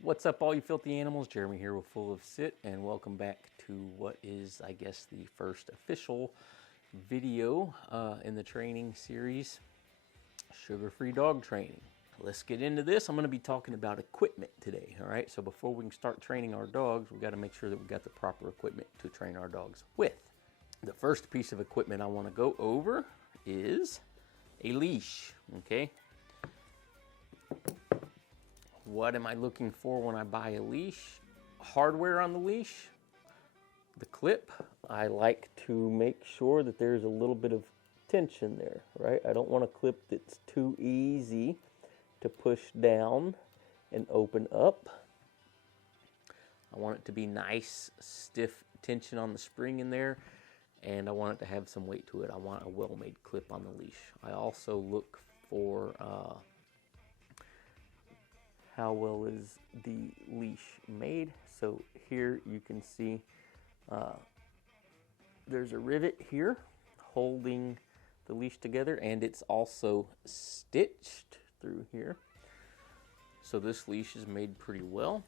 What's up, all you filthy animals? Jeremy here with Full of Sit, and welcome back to what is, I guess, the first official video in the training series, Sugar-Free Dog Training. Let's get into this. I'm going to be talking about equipment today, all right? So before we can start training our dogs, we got to make sure that we got the proper equipment to train our dogs with. The first piece of equipment I want to go over is a leash, okay? What am I looking for when I buy a leash? Hardware on the leash, the clip. I like to make sure that there's a little bit of tension there, right? I don't want a clip that's too easy to push down and open up. I want it to be nice, stiff tension on the spring in there, and I want it to have some weight to it. I want a well-made clip on the leash. I also look for how well is the leash made. So here you can see there's a rivet here holding the leash together, and it's also stitched through here. So this leash is made pretty well.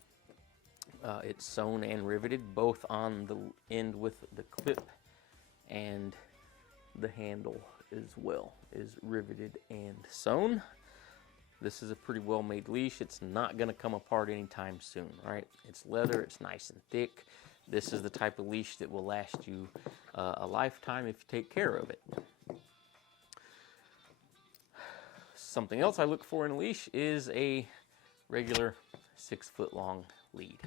It's sewn and riveted both on the end with the clip, and the handle as well is riveted and sewn. This is a pretty well-made leash. It's not going to come apart anytime soon, right? It's leather, it's nice and thick. This is the type of leash that will last you a lifetime if you take care of it. Something else I look for in a leash is a regular 6-foot-long lead,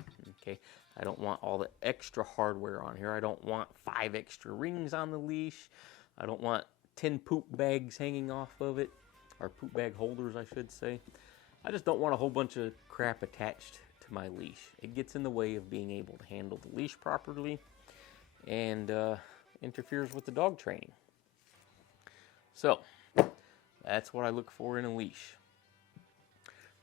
okay? I don't want all the extra hardware on here. I don't want 5 extra rings on the leash. I don't want 10 poop bags hanging off of it. Or poop bag holders, I should say. I just don't want a whole bunch of crap attached to my leash. It gets in the way of being able to handle the leash properly and interferes with the dog training. So, that's what I look for in a leash.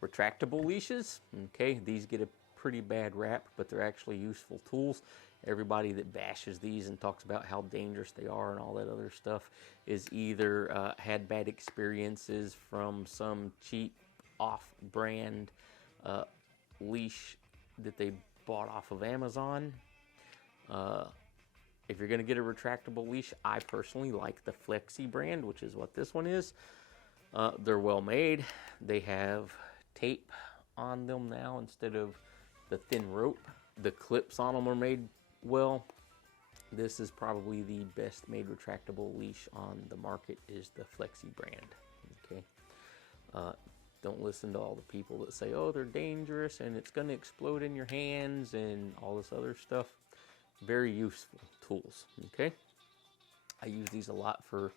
Retractable leashes, okay, these get a pretty bad rap, but they're actually useful tools. Everybody that bashes these and talks about how dangerous they are and all that other stuff is either had bad experiences from some cheap off-brand leash that they bought off of Amazon. If you're going to get a retractable leash, I personally like the Flexi brand, which is what this one is. They're well made. They have tape on them now instead of the thin rope. The clips on them are made well. This is probably the best made retractable leash on the market, is the Flexi brand, okay? Don't listen to all the people that say, oh, they're dangerous and it's gonna explode in your hands and all this other stuff. Very useful tools, okay? I use these a lot for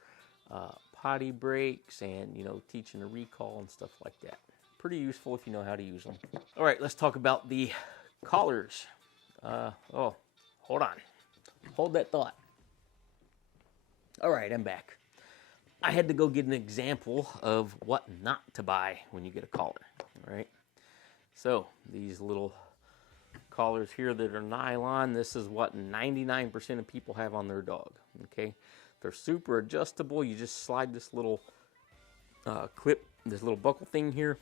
potty breaks and, you know, teaching a recall and stuff like that. Pretty useful if you know how to use them. All right, let's talk about the collars. Oh, hold on. Hold that thought. All right, I'm back. I had to go get an example of what not to buy when you get a collar, all right? So, these little collars here that are nylon, this is what 99% of people have on their dog, okay? They're super adjustable. You just slide this little clip, this little buckle thing here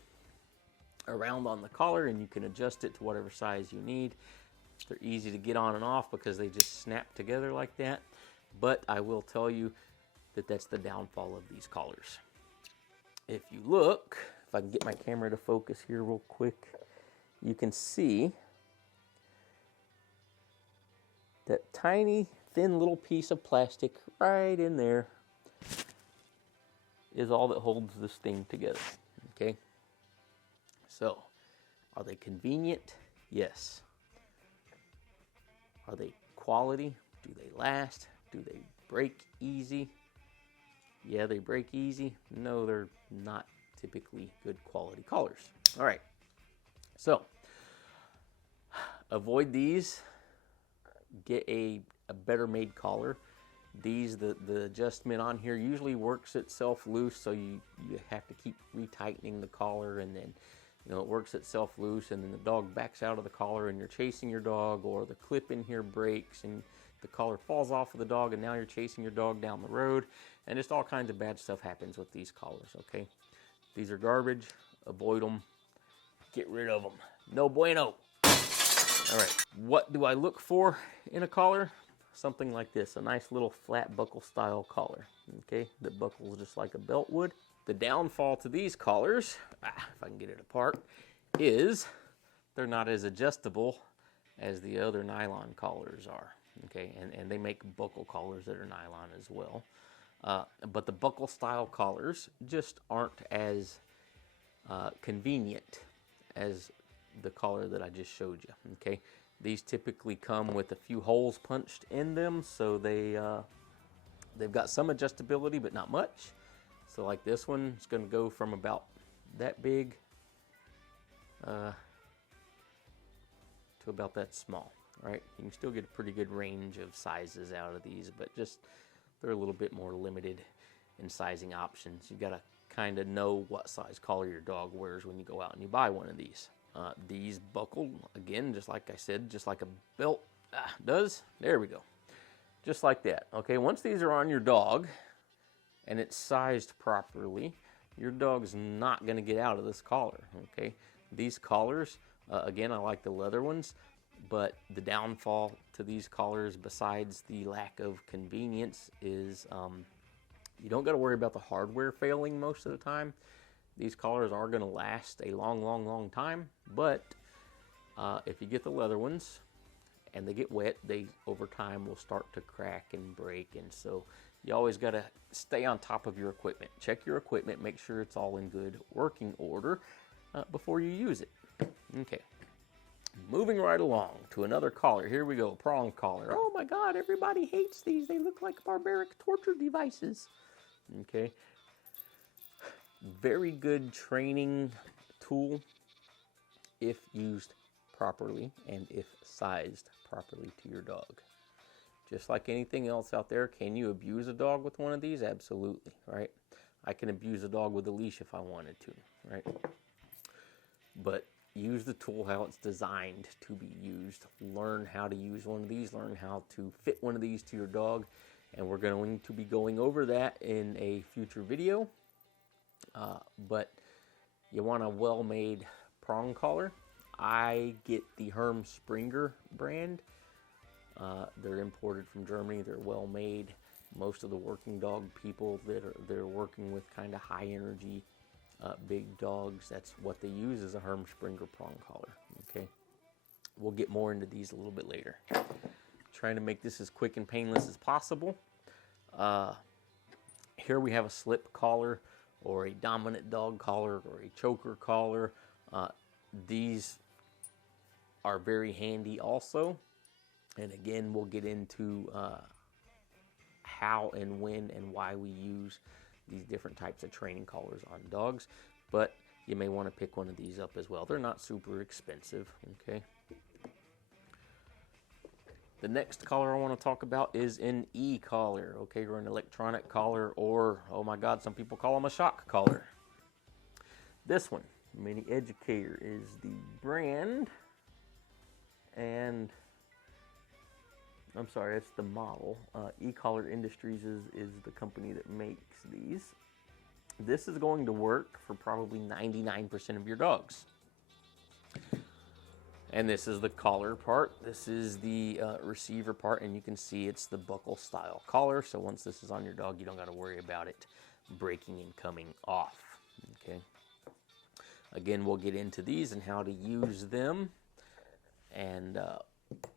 around on the collar, and you can adjust it to whatever size you need. They're easy to get on and off because they just snap together like that. But I will tell you that that's the downfall of these collars. If you look, if I can get my camera to focus here real quick, you can see that tiny, thin little piece of plastic right in there is all that holds this thing together, okay? So, are they convenient? Yes. Are they quality? Do they last? Do they break easy? Yeah, they break easy. No, they're not typically good quality collars. All right, so avoid these. Get a better made collar. These, the adjustment on here usually works itself loose, so you have to keep retightening the collar, and then, you know, it works itself loose, and then the dog backs out of the collar and you're chasing your dog, or the clip in here breaks and the collar falls off of the dog and now you're chasing your dog down the road, and just all kinds of bad stuff happens with these collars, okay? These are garbage. Avoid them. Get rid of them. no bueno. All right, what do I look for in a collar? Something like this, a nice little flat buckle style collar, okay, that buckles just like a belt would. The downfall to these collars, if I can get it apart, is they're not as adjustable as the other nylon collars are, okay, and they make buckle collars that are nylon as well. But the buckle style collars just aren't as convenient as the collar that I just showed you, okay. These typically come with a few holes punched in them, so they've got some adjustability, but not much. So like this one, it's going to go from about that big to about that small, right? You can still get a pretty good range of sizes out of these, but just they're a little bit more limited in sizing options. You got to kind of know what size collar your dog wears when you go out and you buy one of these. These buckle, again, just like I said, just like a belt does. There we go. Just like that. Okay, once these are on your dog and it's sized properly, your dog's not going to get out of this collar. Okay, these collars, again, I like the leather ones, but the downfall to these collars, besides the lack of convenience, is you don't got to worry about the hardware failing most of the time. These collars are going to last a long time, but if you get the leather ones and they get wet, they over time will start to crack and break, and so you always got to stay on top of your equipment. Check your equipment, make sure it's all in good working order before you use it. Okay, moving right along to another collar. Here we go, prong collar. Oh my God, everybody hates these. They look like barbaric torture devices. Okay. Very good training tool if used properly and if sized properly to your dog. Just like anything else out there, can you abuse a dog with one of these? Absolutely, right? I can abuse a dog with a leash if I wanted to, right? But use the tool how it's designed to be used. Learn how to use one of these, learn how to fit one of these to your dog, and we're going to be going over that in a future video. But you want a well-made prong collar. I get the Herm Springer brand. They're imported from Germany. They're well-made. Most of the working dog people they're working with kind of high-energy big dogs, that's what they use, is a Herm Springer prong collar. Okay, we'll get more into these a little bit later. Trying to make this as quick and painless as possible. Here we have a slip collar, or a dominant dog collar, or a choker collar. These are very handy also. And again, we'll get into how and when and why we use these different types of training collars on dogs. But you may want to pick one of these up as well. They're not super expensive, okay? The next collar I want to talk about is an e-collar, okay, or an electronic collar, or, oh my God, some people call them a shock collar. This one, Mini Educator, is the brand, and I'm sorry, it's the model. E-Collar Industries is the company that makes these. This is going to work for probably 99% of your dogs. And this is the collar part. This is the receiver part, and you can see it's the buckle style collar. So once this is on your dog, you don't got to worry about it breaking and coming off. Okay. Again, we'll get into these and how to use them, and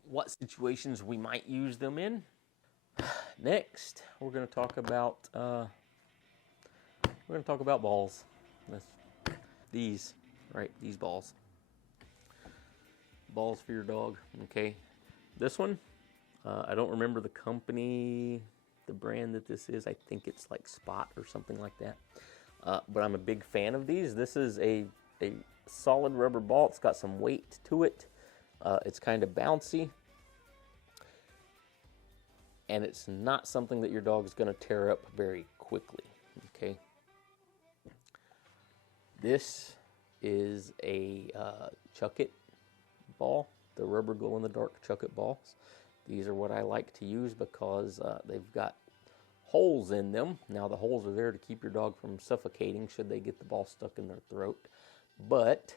what situations we might use them in. Next, we're going to talk about balls. These, right? These balls. Balls for your dog. Okay, this one, I don't remember the company, the brand that this is. I think it's like Spot or something like that. But I'm a big fan of these. This is a solid rubber ball. It's got some weight to it. It's kind of bouncy, and it's not something that your dog is going to tear up very quickly. Okay. This is a Chuck It ball, the rubber glow-in-the-dark Chuck It balls. These are what I like to use because they've got holes in them. Now the holes are there to keep your dog from suffocating should they get the ball stuck in their throat, but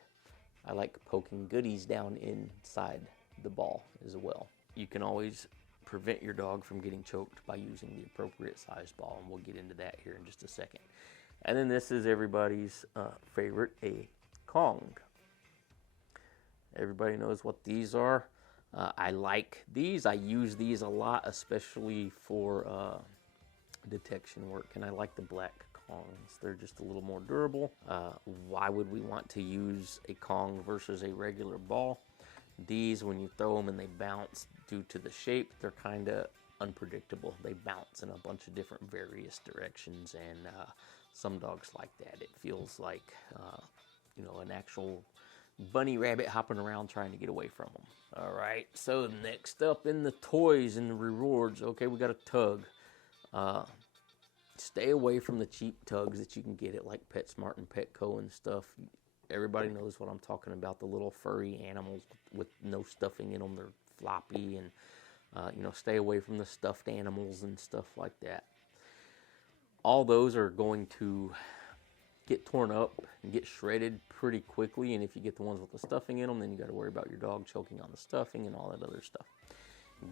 I like poking goodies down inside the ball as well. You can always prevent your dog from getting choked by using the appropriate size ball, and we'll get into that here in just a second. And then this is everybody's favorite, a Kong. Everybody knows what these are. I like these. I use these a lot, especially for detection work, and I like the black Kongs. They're just a little more durable. Why would we want to use a Kong versus a regular ball? These, when you throw them and they bounce, due to the shape, they're kind of unpredictable. They bounce in a bunch of different various directions, and some dogs like that. It feels like, you know, an actual bunny rabbit hopping around trying to get away from them. All right, so next up in the toys and the rewards, okay, we got a tug. Stay away from the cheap tugs that you can get at like PetSmart and Petco and stuff. Everybody knows what I'm talking about, the little furry animals with no stuffing in them. They're floppy, and you know, stay away from the stuffed animals and stuff like that. All those are going to get torn up and get shredded pretty quickly, and if you get the ones with the stuffing in them, then you got to worry about your dog choking on the stuffing and all that other stuff.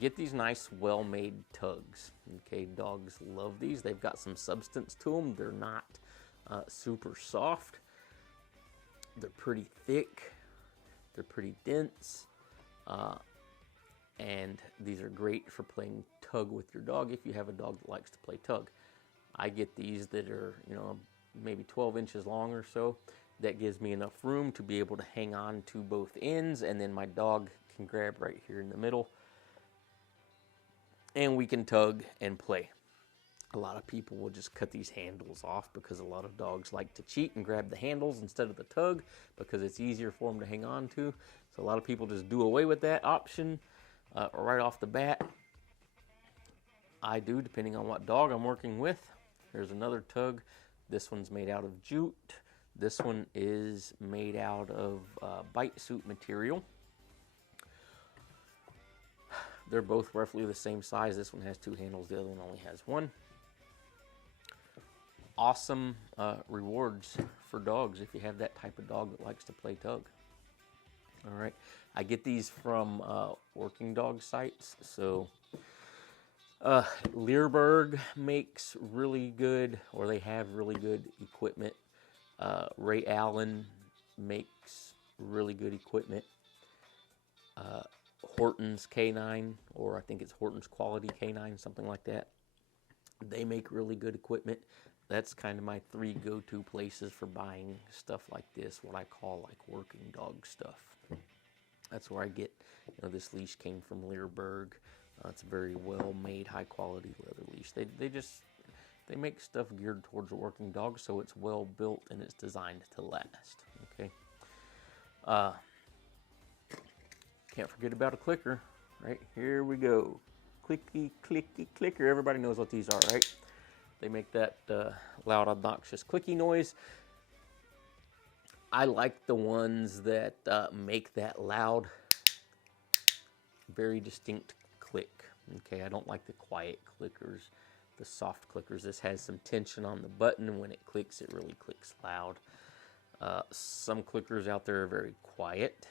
Get these nice, well-made tugs. Okay, dogs love these. They've got some substance to them. They're not super soft. They're pretty thick. They're pretty dense. And these are great for playing tug with your dog if you have a dog that likes to play tug. I get these that are, you know, maybe 12 inches long or so. That gives me enough room to be able to hang on to both ends, and then my dog can grab right here in the middle, and we can tug and play. A lot of people will just cut these handles off because a lot of dogs like to cheat and grab the handles instead of the tug because it's easier for them to hang on to. So a lot of people just do away with that option right off the bat. I do, depending on what dog I'm working with. Here's another tug. This one's made out of jute. This one is made out of bite suit material. They're both roughly the same size. This one has two handles, the other one only has one. Awesome rewards for dogs if you have that type of dog that likes to play tug. All right, I get these from working dog sites. So Learberg makes really good, or they have really good equipment. Ray Allen makes really good equipment. Horton's K9, or I think it's Horton's Quality K9, something like that. They make really good equipment. That's kind of my three go-to places for buying stuff like this, what I call like working dog stuff. That's where I get, you know, this leash came from Learberg. It's a very well-made, high-quality leather leash. They make stuff geared towards a working dog, so it's well built and it's designed to last. Okay. Can't forget about a clicker. Right, here we go. Clicky, clicky, clicker. Everybody knows what these are, right? They make that loud, obnoxious clicky noise. I like the ones that make that loud, very distinct click. Okay, I don't like the quiet clickers, the soft clickers. This has some tension on the button, and when it clicks, it really clicks loud. Some clickers out there are very quiet,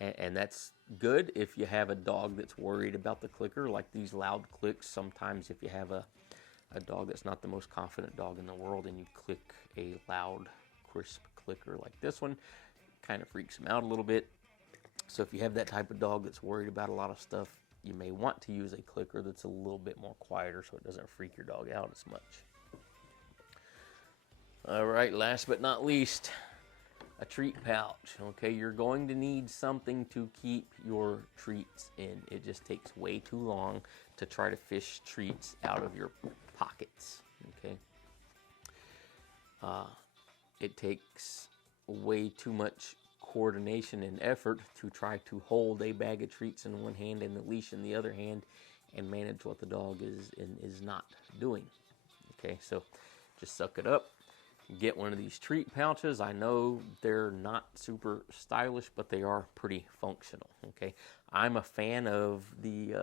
and that's good if you have a dog that's worried about the clicker, like these loud clicks. Sometimes if you have a dog that's not the most confident dog in the world and you click a loud, crisp clicker like this one, kind of freaks them out a little bit. So if you have that type of dog that's worried about a lot of stuff, you may want to use a clicker that's a little bit more quieter so it doesn't freak your dog out as much. All right, last but not least, a treat pouch. Okay, you're going to need something to keep your treats in. It just takes way too long to try to fish treats out of your pockets. Okay, it takes way too much coordination and effort to try to hold a bag of treats in one hand and the leash in the other hand and manage what the dog is not doing. Okay, so just suck it up. Get one of these treat pouches. I know they're not super stylish, but they are pretty functional. Okay, I'm a fan of the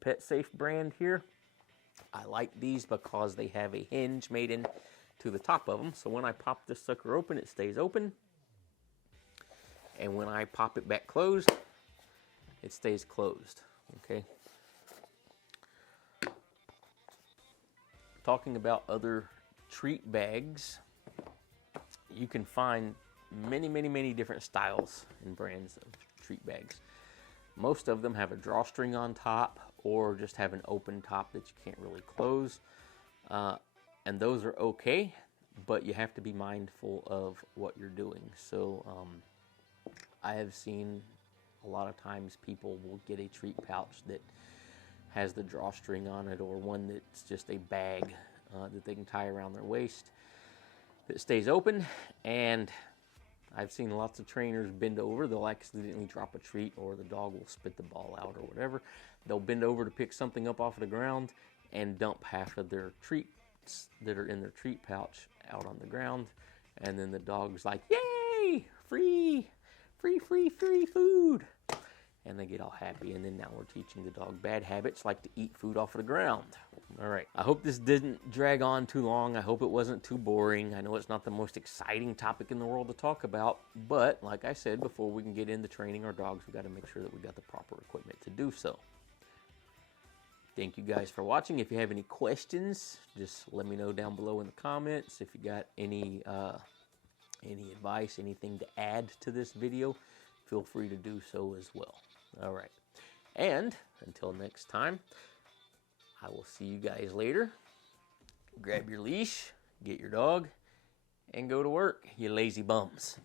Pet Safe brand here. I like these because they have a hinge made into the top of them. So when I pop this sucker open, it stays open. and when I pop it back closed, it stays closed, okay? Talking about other treat bags, you can find many different styles and brands of treat bags. Most of them have a drawstring on top or just have an open top that you can't really close. And those are okay, but you have to be mindful of what you're doing. So I have seen a lot of times people will get a treat pouch that has the drawstring on it, or one that's just a bag that they can tie around their waist that stays open. And I've seen lots of trainers bend over. They'll accidentally drop a treat, or the dog will spit the ball out or whatever. They'll bend over to pick something up off of the ground and dump half of their treats that are in their treat pouch out on the ground. And then the dog's like, yay, free food. And they get all happy, and then now we're teaching the dog bad habits like to eat food off of the ground. All right, I hope this didn't drag on too long. I hope it wasn't too boring. I know it's not the most exciting topic in the world to talk about, but like I said, before we can get into training our dogs, we got to make sure that we got the proper equipment to do so. Thank you guys for watching. If you have any questions, just let me know down below in the comments. If you got any advice, anything to add to this video, feel free to do so as well. All right, and until next time, I will see you guys later. Grab your leash, get your dog, and go to work, you lazy bums.